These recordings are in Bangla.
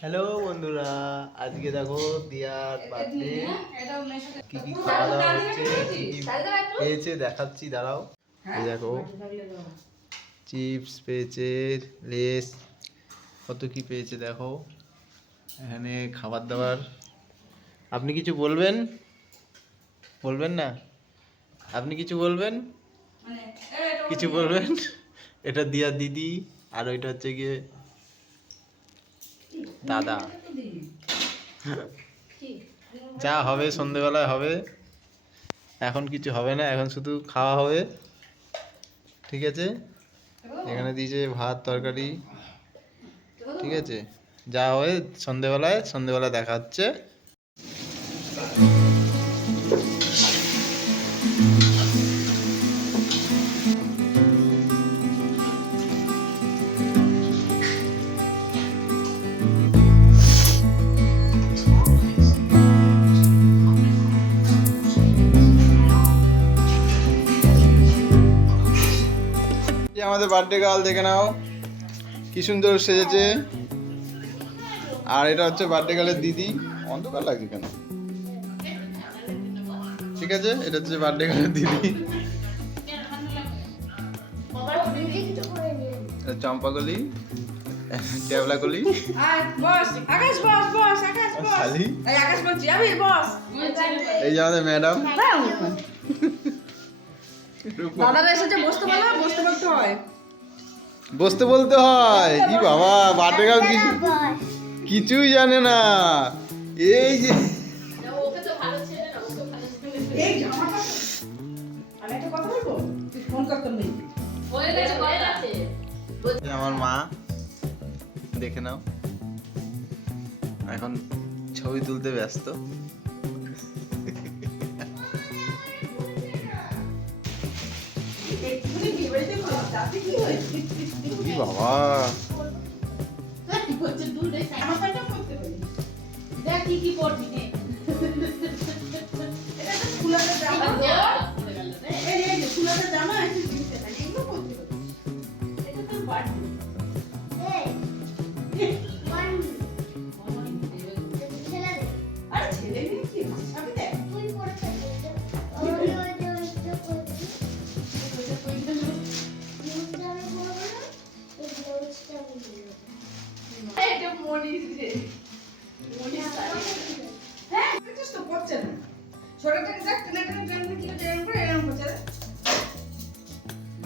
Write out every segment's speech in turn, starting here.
হ্যালো বন্ধুরা, আজকে দেখো দিয়ার বার্থডে। কি কি খাওয়া দাওয়া হচ্ছে, কি কি পেয়েছে দেখাচ্ছি, দাঁড়াও। এই দেখো চিপস পেয়েছে, লেস, কত কি পেয়েছে দেখো। এখানে খাবার দাবার। আপনি কিছু বলবেন? বলবেন না? আপনি কিছু বলবেন? কিছু বলবেন? এটা দিয়ার দিদি, আর ওইটা হচ্ছে গিয়ে দাদা। যা হবে সন্ধেবেলায় হবে, এখন কিছু হবে না, এখন শুধু খাওয়া হবে। ঠিক আছে, এখানে দিয়েছে ভাত তরকারি। ঠিক আছে, যা হবে সন্ধেবেলায় দেখা হচ্ছে। আমাদের বার্থডে গার্ল দেখে নাও, কি সুন্দর সেজেছে। আর এটা হচ্ছে বার্থডে গার্লের দিদি। অন্ধকার লাগছে কেন? ঠিক আছে, এটা হচ্ছে বার্থডে গার্লের দিদি। চম্পাকলি, ট্যাবলাকলি, এই যে আমাদের ম্যাডাম। বসতে বলতে হয় কি বাবা, বার্থডে গার্ল কিছুই জানে না। এই যে আমার মা, দেখে নাও, এখন ছবি তুলতে ব্যস্ত। বাবা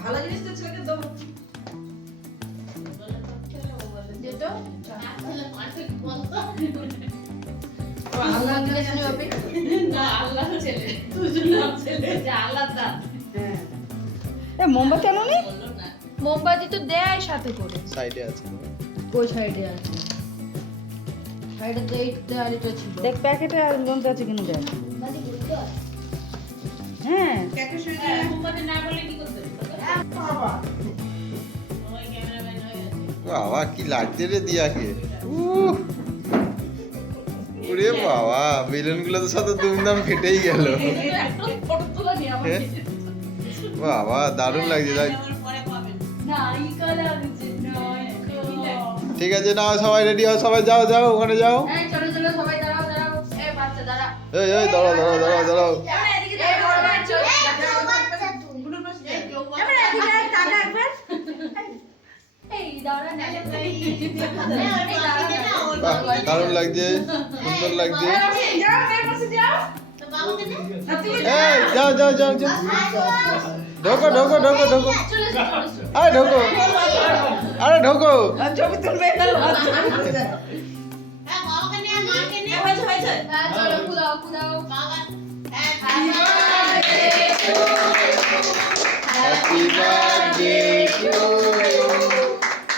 ভালো জিনিস তো ছেলেকে দেবো। মোমবাতি আনোনি? মোমবাতি তো দেয় সাথে করে, সাইডে আছে। কোন সাইডে আছে? সাইডে তো এই দেয়ালিটা ছিল। দেখ প্যাকেটে আর গন্ধ আছে কিনা দেখ। হ্যাঁ প্যাকেট শুনে মোমবাতি না বলে কি করতে বাবা? ওই ক্যামেরাম্যান হয়ে আছে। বাবা কি লাগছে রে দিয়াকে। ওরে বাবা, বেলুনগুলো তো সাথে দুমদাম ফেটেই গেল। ফটো তোলা নি আমার। বাবা দারুণ লাগছে। ঠিক আছে, নাও সবাই রেডি হও, সবাই যাও যাও ওখানে যাও। চলো চলো সবাই দাঁড়াও দাঁড়াও। এই বাচ্চা দাঁড়া। এই দাঁড়াও দাঁড়াও দাঁড়াও দাঁড়াও। এদিকে দাঁড়াও বাচ্চা। এবারে এদিকে টাকা একবার। এই দাঁড়া না। দারুণ লাগছে, সুন্দর লাগছে। যাও এই পাশে যাও। তো বাবা কেন? এই যাও যাও যাও যাও। ঢোকো ঢোকো ঢোকো ঢোকো। আরে ঢোকো, আরে ঢোকো। ছবি তুলবে না বাচ্চা। হ্যাঁ বাবাকে নিয়ে মাকে নিয়ে হয়েছে হয়েছে। হ্যাঁ চলো কুদাও কুদাও বাবা। Happy birthday to you,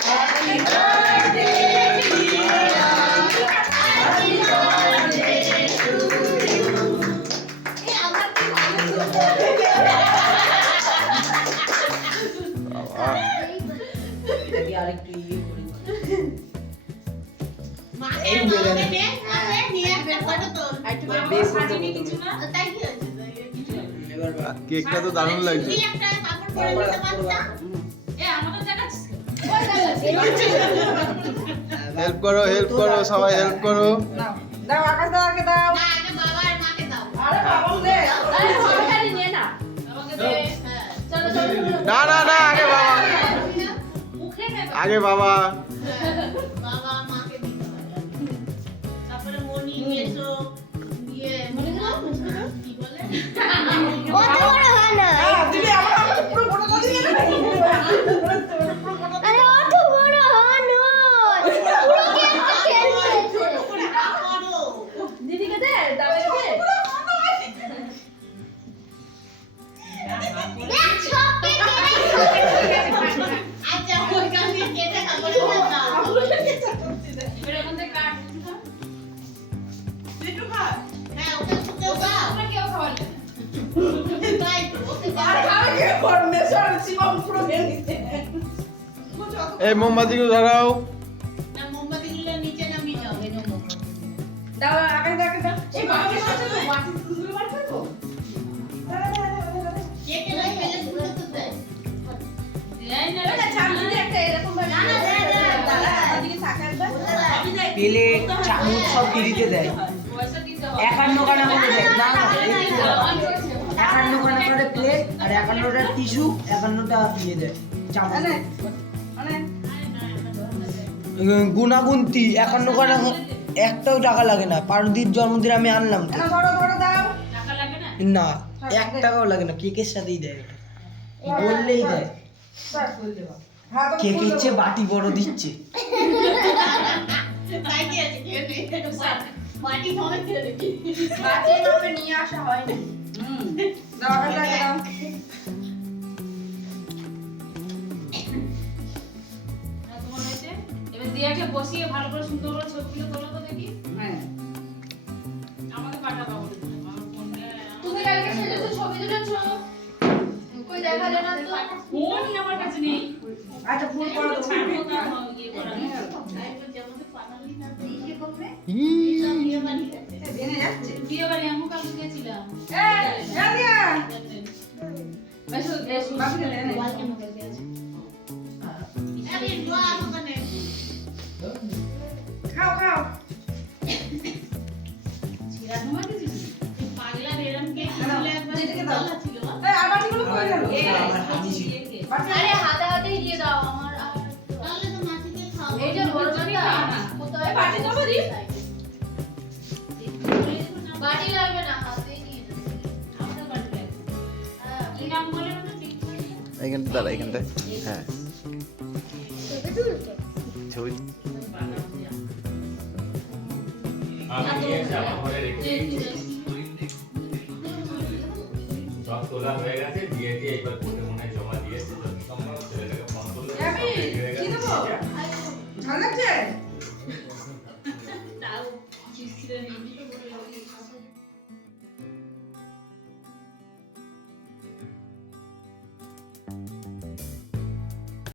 happy birthday dear, happy birthday to you. এই আমার কি ভালো বাবা কি আরেকটু ইয়ে করি। মাকে বাবাকে নে মাকে নিয়ে একটা ফটো তোল। একটু বেশ হাজিনি কিছু না। তাই কি হয়েছে? কেকটা তো দারুণ লাগছে। কি একটা কাপড় পরে দিতে পারতা? এ আমাদের দেখাচ্ছিস। হেল্প করো সবাই হেল্প করো। দাও আকাশ দাও আগে দাও। না আগে বাবা আর মাকে দাও। আরে বাবা দে। আরে সরকারি নিয়ে না আমাকে দে। চলো চলো না না না আগে বাবা, মুখে খাবে আগে বাবা। বাবা মাকে দিতে হয়। তারপরে মনি এসো দিয়ে মনে দাও কি বলে অত বড় হয় না। দিদি আমরা পুরো ফটো দিয়ে দিই। আরে অত বড় হয় না। পুরো খেলছে। করো দিদিকে দে দাদাকে দে দেখ সব আচ্ছা ওইখান দিয়ে কেটে তারপরে দাও এবার ওখান থেকে কাট একটু খা। হ্যাঁ ওকে ওকে দাও তোমরা কেউ খাওয়ালে তাই তো ওকে দাও আরে খাবে কে করবে সর শিবম পুরো খেয়ে নিতে। এই মোমবাতিগুলো ধরাও। না মোমবাতিগুলো নিচে নামিয়ে দাও এই নাও দাও আকাশ দাও আকাশ দাও। এই বাবা আছে তো বাটি তুলে বার করবো। কেটে না ফেলে তুলে তো দেয় এই না এটা চামচে একটা এরকম ভাবে। না, না, দে, দে, দাদা দে। আমাদেরকে তাকার দাও। প্লেট চামচ সব ফ্রিতে দেয়। পয়সা দিতে হবে 51 খানা করে দেয়। না না আমার কাছে 51 খানা করে প্লেট আর 51টা টিস্যু 51টা দিয়ে দেয় চামচ। আনে আনে গুনাগুন্তি 51 খানা একটাও টাকা লাগে না। পারুদির জন্মদিনে আমি আনলাম তো। এনা ধরো ধরো দাও। টাকা লাগে না না 1 টাকাও লাগে না, কেকের সাথেই দেয় এটা। বললেই দেয়। স্যার ফুল দেবা। হ্যাঁ তো কেক ইচ্ছে বাটি বড় দিচ্ছে। তাই কি আছে খেয়ে নে মাটি খাওয়া খেয়ে দেখি বাটি এভাবে নিয়ে আসা হয় না দাও আকাশ দাও দাও। তোমার হয়েছে এবার দিয়াকে বসিয়ে ভালো করে সুন্দর করে ছবিগুলো তোলো তো দেখি হ্যাঁ আমাকে পাঠাবা বলে আমার ফোনে তুমি কালকে সেজেছো ছবি তুলেছো? কই দেখালে না তো? ফোনই আমার কাছে নেই আচ্ছা ফুল করো তো। ছাড়বো না ইয়ে করা তাই বলছি আমাদের পাঠালি না তো ইসে করবে? সব নিয়ে বাড়ি গেছে ভেঙে যাচ্ছে। বিয়ে বাড়ি আমি কালকে গেছিলাম এই জানিয়া বেশু বেশু বাবুকে দে নে। আরে লোয়া আমাকে খাও খাও। ছিড়া তোমার দিছিস পাগলা এরম কে ছিল একবার যেটাকে দাও। পাগলা ছিল এই আর বাটিগুলো কই গেল? আমার হাতি ছিল। বাটি আরে হাতে হাতে দিয়ে দাও আমার আর তাহলে তো মাটিতে খাও এই যে বড় বাটিটা কোথায়? এই বাটি দাও দি। বাটি লাগবে না, হাতেই নিয়ে নাও। আমাদের বাড়িতে হ্যাঁ, কি নাম বলে না ঠিক করে এইখানটা দাঁড়া, এইখানটায়। হ্যাঁ ছবি তুলছো? ছবি আমি নিয়ে এসে আমার ঘরে রেখে সব তোলা হয়ে গেছে, দিয়ে দিয়ে এবার কোর্টে মনে হয় জমা দিয়েছে। ছেলেটাকে ফোন করলো যাবি? কি দেবো?